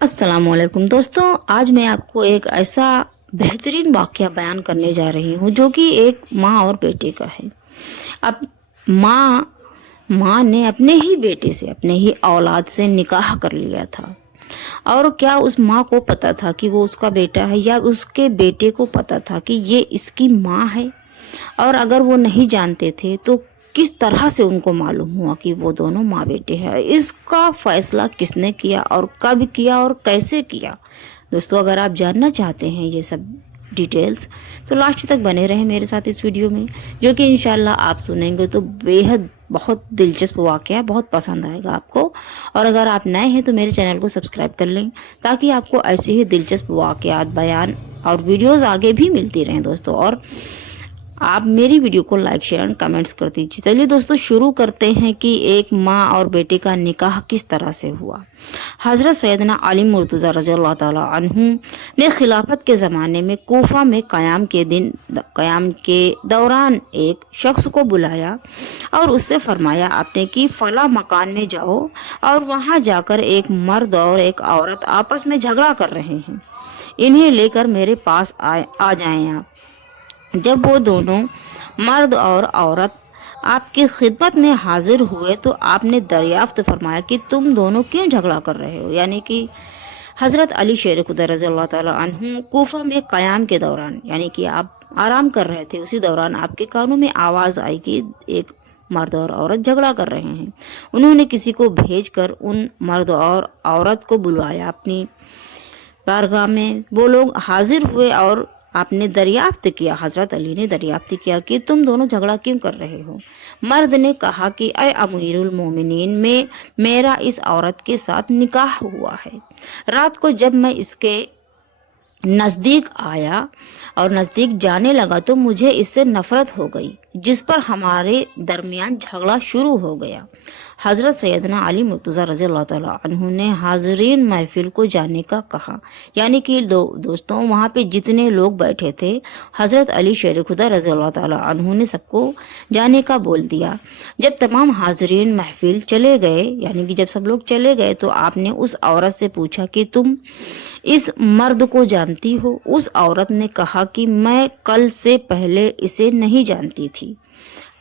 अस्सलामुअलैकुम दोस्तों, आज मैं आपको एक ऐसा बेहतरीन वाक़या बयान करने जा रही हूँ जो कि एक माँ और बेटे का है। अब माँ माँ ने अपने ही बेटे से, अपने ही औलाद से निकाह कर लिया था। और क्या उस माँ को पता था कि वो उसका बेटा है, या उसके बेटे को पता था कि ये इसकी माँ है? और अगर वो नहीं जानते थे तो किस तरह से उनको मालूम हुआ कि वो दोनों माँ बेटे हैं? इसका फैसला किसने किया और कब किया और कैसे किया? दोस्तों, अगर आप जानना चाहते हैं ये सब डिटेल्स तो लास्ट तक बने रहें मेरे साथ इस वीडियो में, जो कि इंशाल्लाह आप सुनेंगे तो बेहद बहुत दिलचस्प वाक़या, बहुत पसंद आएगा आपको। और अगर आप नए हैं तो मेरे चैनल को सब्सक्राइब कर लें ताकि आपको ऐसे ही दिलचस्प वाक़यात, बयान और वीडियोस आगे भी मिलती रहें दोस्तों। और आप मेरी वीडियो को लाइक, शेयर एंड कमेंट्स कर दीजिए। चलिए दोस्तों, शुरू करते हैं कि एक माँ और बेटे का निकाह किस तरह से हुआ। हज़रत सैयदना अली मुर्तज़ा रज़ियल्लाहु ताला अन्हु ने खिलाफत के ज़माने में कोफा में क़याम के दौरान एक शख्स को बुलाया और उससे फरमाया आपने कि फ़ला मकान में जाओ और वहाँ जाकर एक मर्द और एक औरत आपस में झगड़ा कर रहे हैं, इन्हें लेकर मेरे पास आ जाएं आप। जब वो दोनों मर्द और औरत आपकी खिदमत में हाजिर हुए तो आपने दरियाफ्त फरमाया कि तुम दोनों क्यों झगड़ा कर रहे हो। यानी कि हज़रत अली शेर खुदा रज़ियल्लाहु ताला अन्हु कोफा में क़याम के दौरान, यानी कि आप आराम कर रहे थे, उसी दौरान आपके कानों में आवाज़ आई कि एक मर्द और औरत झगड़ा कर रहे हैं। उन्होंने किसी को भेजकर उन मर्द और औरत को बुलवाया अपनी बारगाह में। वो लोग हाजिर हुए और आपने दरियाफ्त किया, हज़रत अली ने दरियाफ्त किया कि तुम दोनों झगड़ा क्यों कर रहे हो। मर्द ने कहा कि अय अमीरुल मोमिनीन, में मेरा इस औरत के साथ निकाह हुआ है। रात को जब मैं इसके नज़दीक आया और नज़दीक जाने लगा तो मुझे इससे नफ़रत हो गई, जिस पर हमारे दरमियान झगड़ा शुरू हो गया। हज़रत सैयदना अली मुर्तज़ा रज़ियल्लाहु ताला अन्हु ने हाज़रीन महफिल को जाने का कहा। यानी कि दोस्तों, वहाँ पे जितने लोग बैठे थे, हज़रत अली शेर खुदा रज़ियल्लाहु ताला अन्हु ने सबको जाने का बोल दिया। जब तमाम हाज़रीन महफिल चले गए, यानी कि जब सब लोग चले गए, तो आपने उस औरत से पूछा कि तुम इस मर्द को जानती हो? उस औरत ने कहा कि मैं कल से पहले इसे नहीं जानती थी।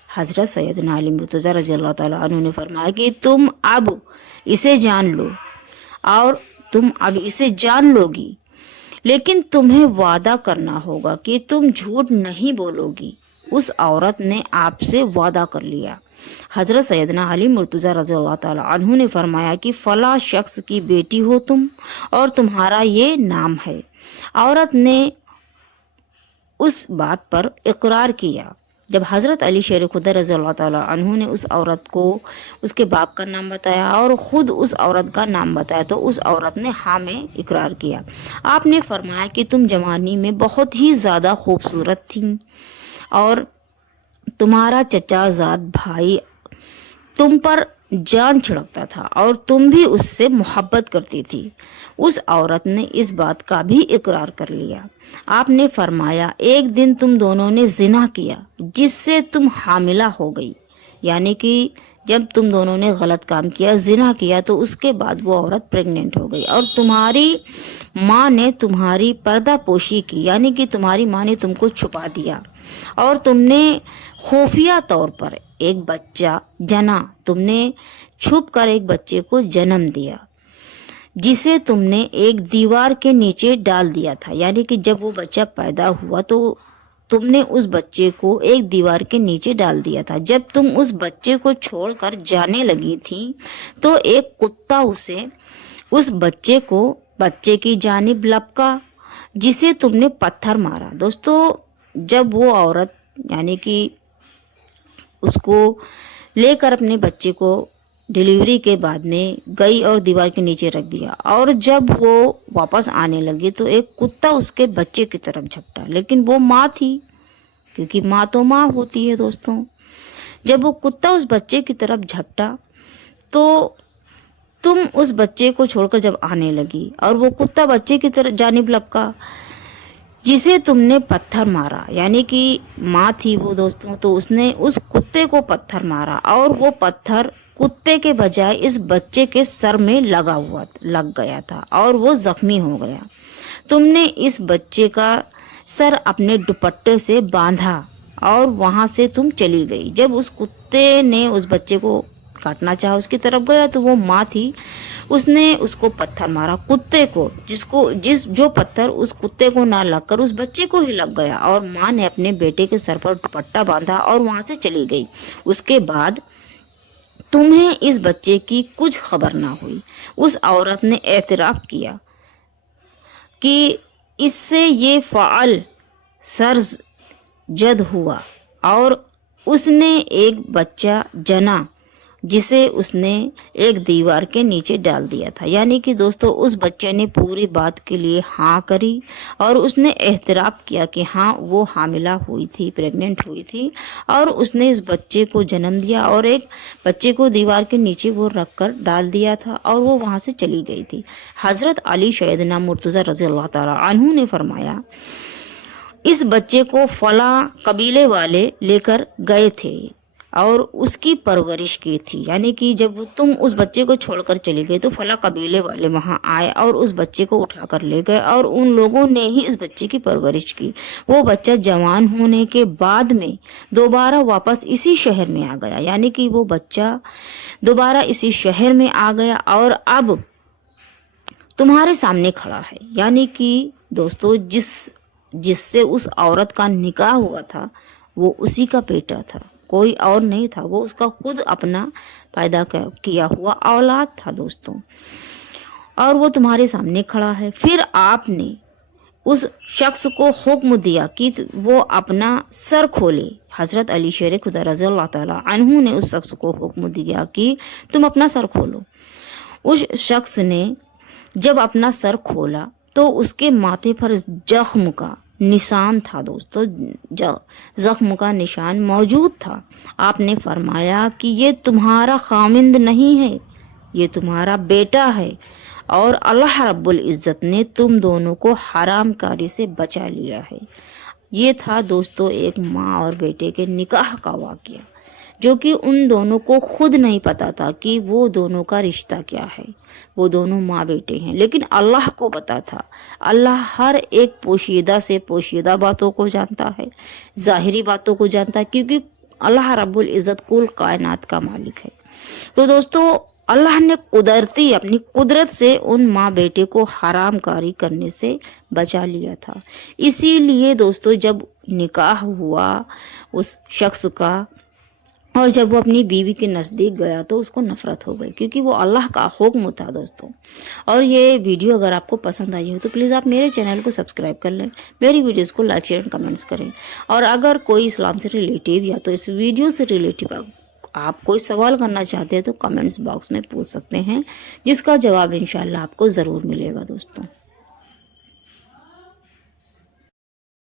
हज़रत सैयदना अली मुर्तज़ा रज़ियल्लाहु ताला अन्हु ने फरमाया कि तुम अब इसे जान लो और तुम अब इसे जान लोगी, लेकिन तुम्हें वादा करना होगा कि तुम झूठ नहीं बोलोगी। उस औरत ने आपसे वादा कर लिया। हज़रत सैयदना अली मुर्तज़ा रज़ियल्लाहु ताला अन्हु ने फरमाया कि फ़ला शख्स की बेटी हो तुम और तुम्हारा ये नाम है। औरत ने उस बात पर इकरार किया। जब हज़रत अली शेर खुदा रज़ियल्लाहु ताला अन्हु ने उस औरत को उसके बाप का नाम बताया और ख़ुद उस औरत का नाम बताया तो उस औरत ने हाँ में इकरार किया। आपने फरमाया कि तुम जवानी में बहुत ही ज़्यादा खूबसूरत थी और तुम्हारा चचा ज़ाद भाई तुम पर जान छिड़कता था और तुम भी उससे मोहब्बत करती थी। उस औरत ने इस बात का भी इकरार कर लिया। आपने फरमाया एक दिन तुम दोनों ने जिना किया जिससे तुम हामिला हो गई। यानी कि जब तुम दोनों ने गलत काम किया, जिना किया, तो उसके बाद वो औरत प्रेग्नेंट हो गई और तुम्हारी माँ ने तुम्हारी पर्दा पोशी की, यानी कि तुम्हारी माँ ने तुमको छुपा दिया और तुमने खुफिया तौर पर एक बच्चा जना, तुमने छुप कर एक बच्चे को जन्म दिया जिसे तुमने एक दीवार के नीचे डाल दिया था। यानी कि जब वो बच्चा पैदा हुआ तो तुमने उस बच्चे को एक दीवार के नीचे डाल दिया था। जब तुम उस बच्चे को छोड़कर जाने लगी थी तो एक कुत्ता उस बच्चे की जानिब लपका, जिसे तुमने पत्थर मारा। दोस्तों, जब वो औरत यानी कि उसको लेकर अपने बच्चे को डिलीवरी के बाद में गई और दीवार के नीचे रख दिया, और जब वो वापस आने लगी तो एक कुत्ता उसके बच्चे की तरफ झपटा, लेकिन वो माँ थी, क्योंकि माँ तो माँ होती है दोस्तों। जब वो कुत्ता उस बच्चे की तरफ झपटा तो तुम उस बच्चे को छोड़कर जब आने लगी और वो कुत्ता बच्चे की तरफ जानिब लपका जिसे तुमने पत्थर मारा, यानी कि माँ थी वो दोस्तों, तो उसने उस कुत्ते को पत्थर मारा और वो पत्थर کتے کے بجائے اس بچے کے سر میں لگ گیا تھا اور وہ زخمی ہو گیا۔ تم نے اس بچے کا سر اپنے دوپٹے سے باندھا اور وہاں سے تم چلی گئی۔ جب اس کتے نے اس بچے کو کاٹنا چاہا، اس کی طرف گیا تو وہ ماں تھی، اس نے اس کو پتھر مارا، کتے کو، جو پتھر اس کتے کو نہ لگ کر اس بچے کو ہی لگ گیا، اور ماں نے اپنے بیٹے کے سر پر دوپٹہ باندھا اور وہاں سے چلی گئی۔ اس کے بعد تمہیں اس بچے کی کچھ خبر نہ ہوئی۔ اس عورت نے اعتراف کیا کہ اس سے یہ فعل سرزد ہوا اور اس نے ایک بچہ جنا جسے اس نے ایک دیوار کے نیچے ڈال دیا تھا۔ یعنی کہ دوستو اس بچے نے پوری بات کے لیے ہاں کری اور اس نے اعتراف کیا کہ ہاں وہ حاملہ ہوئی تھی، پریگننٹ ہوئی تھی، اور اس نے اس بچے کو جنم دیا اور ایک بچے کو دیوار کے نیچے وہ رکھ کر ڈال دیا تھا اور وہ وہاں سے چلی گئی تھی۔ حضرت علی سیدنا مرتضی رضی اللہ تعالی عنہ نے فرمایا اس بچے کو فلاں قبیلے والے لے کر گئے تھے اور اس کی پرورش کی تھی۔ یعنی کہ جب تم اس بچے کو چھوڑ کر چلی گئی تو فلاں قبیلے والے وہاں آئے اور اس بچے کو اٹھا کر لے گئے اور ان لوگوں نے ہی اس بچے کی پرورش کی۔ وہ بچہ جوان ہونے کے بعد میں دوبارہ واپس اسی شہر میں آ گیا، یعنی کہ وہ بچہ دوبارہ اسی شہر میں آ گیا اور اب تمہارے سامنے کھڑا ہے۔ یعنی کہ دوستو جس سے اس عورت کا نکاح ہوا تھا وہ اسی کا بیٹا تھا، کوئی اور نہیں تھا، وہ اس کا خود اپنا پیدا کیا ہوا اولاد تھا دوستوں، اور وہ تمہارے سامنے کھڑا ہے۔ پھر آپ نے اس شخص کو حکم دیا کہ وہ اپنا سر کھولے۔ حضرت علی شیر خدا رضی اللہ تعالی عنہ نے اس شخص کو حکم دیا کہ تم اپنا سر کھولو۔ اس شخص نے جب اپنا سر کھولا تو اس کے ماتھے پر زخم کا نشان تھا دوستو، زخم کا نشان موجود تھا۔ آپ نے فرمایا کہ یہ تمہارا خامند نہیں ہے، یہ تمہارا بیٹا ہے، اور اللہ رب العزت نے تم دونوں کو حرام کاری سے بچا لیا ہے۔ یہ تھا دوستو ایک ماں اور بیٹے کے نکاح کا واقعہ، جو کہ ان دونوں کو خود نہیں پتا تھا کہ وہ دونوں کا رشتہ کیا ہے، وہ دونوں ماں بیٹے ہیں، لیکن اللہ کو پتا تھا۔ اللہ ہر ایک پوشیدہ سے پوشیدہ باتوں کو جانتا ہے، ظاہری باتوں کو جانتا ہے، کیونکہ اللہ رب العزت کل کائنات کا مالک ہے۔ تو دوستو اللہ نے اپنی قدرت سے ان ماں بیٹے کو حرام کاری کرنے سے بچا لیا تھا۔ اسی لیے دوستو جب نکاح ہوا اس شخص کا اور جب وہ اپنی بیوی کے نزدیک گیا تو اس کو نفرت ہو گئی، کیونکہ وہ اللہ کا حکم تھا دوستوں۔ اور یہ ویڈیو اگر آپ کو پسند آئی ہو تو پلیز آپ میرے چینل کو سبسکرائب کر لیں، میری ویڈیوز کو لائک شیئر کمنٹس کریں، اور اگر کوئی اسلام سے ریلیٹیو یا تو اس ویڈیو سے ریلیٹیو آپ کوئی سوال کرنا چاہتے ہیں تو کمنٹس باکس میں پوچھ سکتے ہیں، جس کا جواب انشاءاللہ آپ کو ضرور ملے گا دوستوں۔